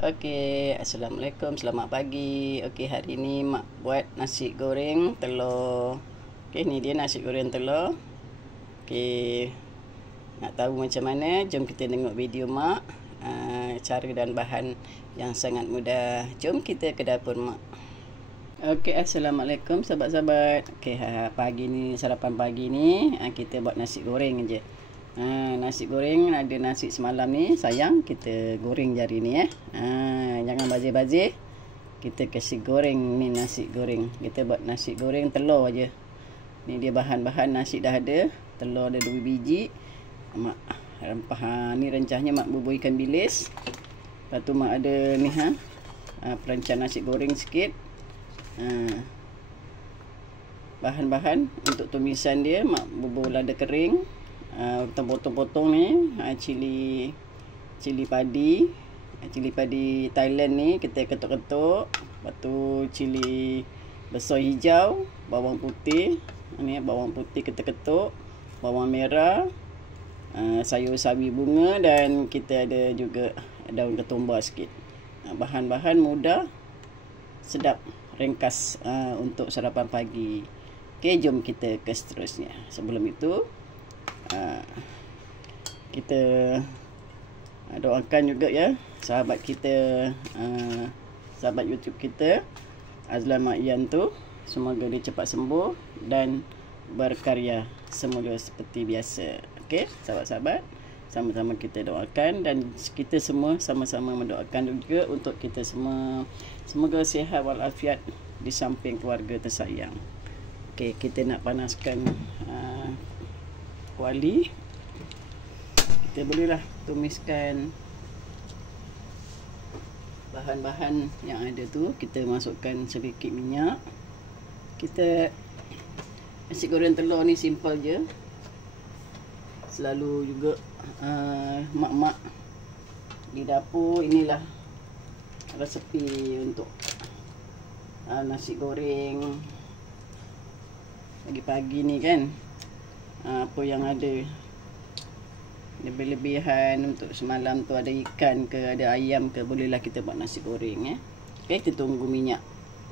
Okey, Assalamualaikum, selamat pagi. Okey, hari ni mak buat nasi goreng telur. Okey, ni dia nasi goreng telur. Okey, nak tahu macam mana? Jom kita tengok video mak. Cara dan bahan yang sangat mudah. Jom kita ke dapur mak. Okey, Assalamualaikum sahabat-sahabat. Okey, pagi ni, sarapan pagi ni kita buat nasi goreng je. Nasi goreng, ada nasi semalam ni, sayang kita goreng jari ni jangan bazir-bazir. Kita kasih goreng ni nasi goreng. Kita buat nasi goreng telur aja. Ni dia bahan-bahan, nasi dah ada, telur ada 2 biji. Mak rempah ni rencahnya mak bubur ikan bilis. Lepas tu mak ada ni perancang nasi goreng sikit. Bahan-bahan untuk tumisan dia, mak bubur lada kering. Potong-potong ni cili padi Thailand ni kita ketuk-ketuk. Lepas tu cili besar hijau, bawang putih ni, bawang putih kita ketuk, bawang merah, sayur sawi bunga, dan kita ada juga daun ketumbar sikit. Bahan-bahan mudah, sedap, ringkas untuk sarapan pagi. Okey, jom kita ke seterusnya. Sebelum itu kita doakan juga ya sahabat kita, sahabat YouTube kita Azlan Mak Ian tu, semoga dia cepat sembuh dan berkarya semula seperti biasa. Okey, sahabat-sahabat, sama-sama kita doakan, dan kita semua sama-sama mendoakan juga untuk kita semua, semoga sihat walafiat di samping keluarga tersayang. Okey, kita nak panaskan kuali. Kita bolehlah tumiskan bahan-bahan yang ada tu. Kita masukkan sedikit minyak. Kita nasi goreng telur ni simple je. Selalu juga mak-mak di dapur, inilah resepi untuk nasi goreng pagi-pagi ni kan. Apa yang ada lebih-lebihan, untuk semalam tu ada ikan ke, ada ayam ke, bolehlah kita buat nasi goreng Okey, kita tunggu minyak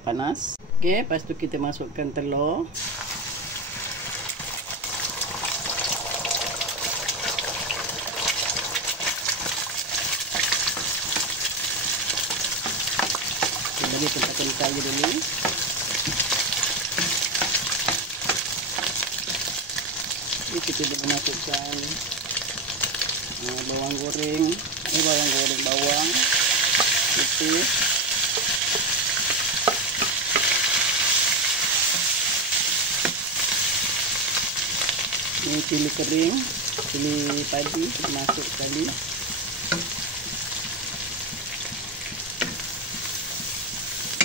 panas. Okey, lepas tu kita masukkan telur. Kita bagi kental-kental je dulu. Jadi kita boleh masukkan bawang goreng, bawang putih, ini cili kering, cili padi kita masuk sekali.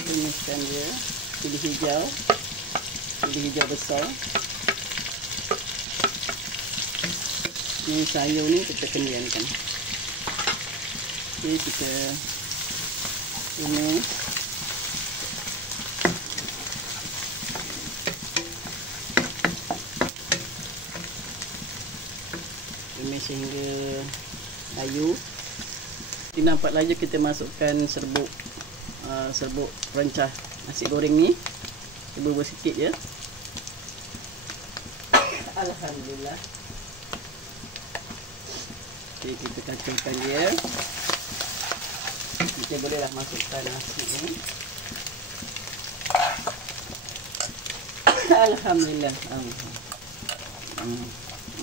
Tumiskan dia, cili hijau besar. Ini sayur ni kita kenyangkan. Ini kita tumis. Tumis sehingga layu. Nampak laju kita masukkan serbuk rencah nasi goreng ni. Kita bubur sikit je. Alhamdulillah. Jadi kita kacaukan dia. Kita bolehlah masukkan nasi ni. Alhamdulillah.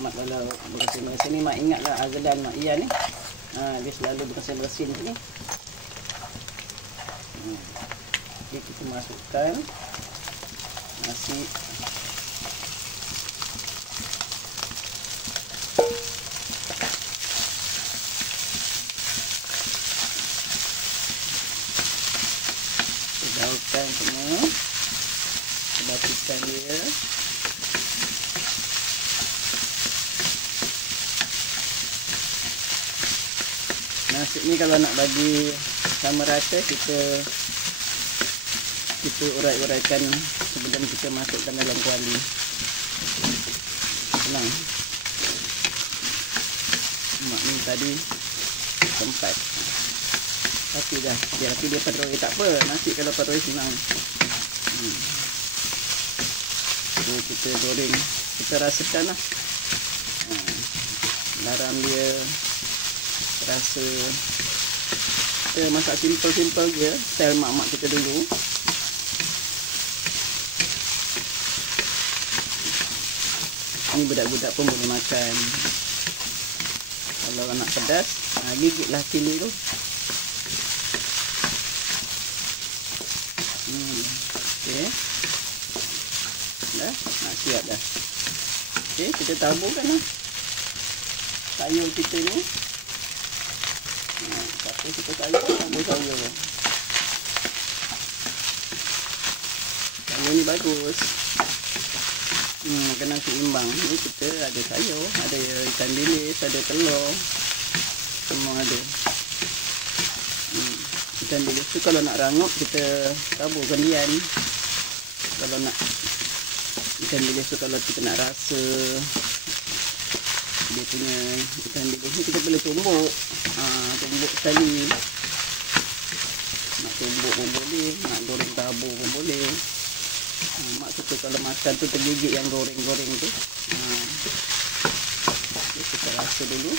Mak kalau bersin-bersin ni, mak ingatlah Azlan Mak Ian ni. Dia selalu bersin-bersin sini. Jadi kita masukkan nasi. Daunkan semua, batikan dia. Nasi ni kalau nak bagi sama rata, kita urai-uraikan sebelum kita masukkan dalam kuali. Senang. Mak ni tadi sempat Tapi dah, tapi dia perui tak apa. Nasi kalau perui senang. So, kita goreng, kita rasakan lah. Garam dia rasa. Kita masak simple-simple je, style mak-mak kita dulu. Ni budak-budak pun boleh makan. Kalau nak pedas, gigitlah cili tu. Okey. Dah, nak siap dah. Okey, kita taburkan lah sayur kita ni. Siapa suka sayur, tabur sayur. Sayur ni bagus. Kena seimbang. Ni kita ada sayur, ada ikan bilis, ada telur. Semua ada. Ikan bilis tu kalau nak rangup kita tabur kandian. Kalau nak ikan bilis tu, kalau kita nak rasa dia punya ikan bilis ni, kita boleh tumbuk. Tumbuk sekali. Nak tumbuk pun boleh, nak goreng tabur pun boleh. Mak suka kalau makan tu tergigit yang goreng-goreng tu. Kita rasa dulu.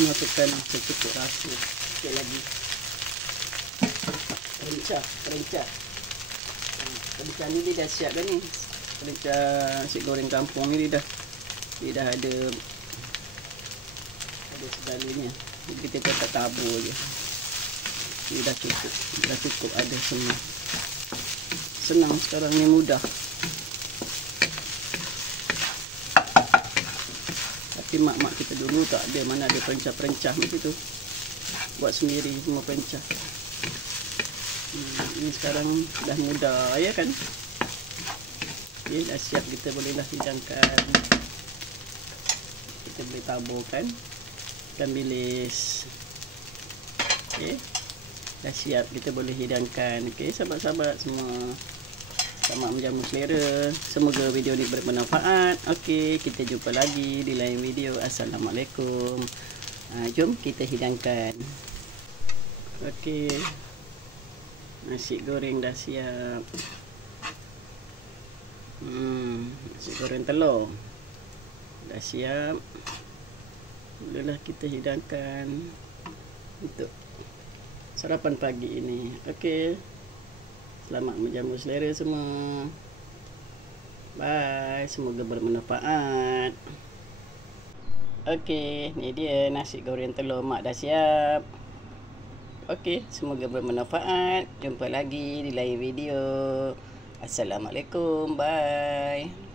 Masukkan secukup rasa. Sikit lagi. Perencah. Perencah ni dia dah siap dah ni. Perencah nasi goreng kampung ni dia dah ada segalanya. Kita tak tabur je. Dia dah cukup ada semua. Senang sekarang ni, mudah. Tapi mak-mak kita dulu tak ada, mana ada perencah-perencah macam tu. Buat sendiri semua perencah. Ini sekarang dah mudah ya kan. Okay, dah siap, kita bolehlah hidangkan. Kita boleh taburkan ikan bilis. Okay, dah siap, kita boleh hidangkan. Okay, sahabat-sahabat semua, selamat menjamu selera. Semoga video ni bermanfaat. Okey, kita jumpa lagi di lain video. Assalamualaikum. Jom kita hidangkan. Okey, nasi goreng dah siap. Nasi goreng telur dah siap. Bolehlah kita hidangkan untuk sarapan pagi ini. Okey, selamat menjamu selera semua. Bye, semoga bermanfaat. Okey, ni dia nasi goreng telur mak dah siap. Okey, semoga bermanfaat. Jumpa lagi di lain video. Assalamualaikum. Bye.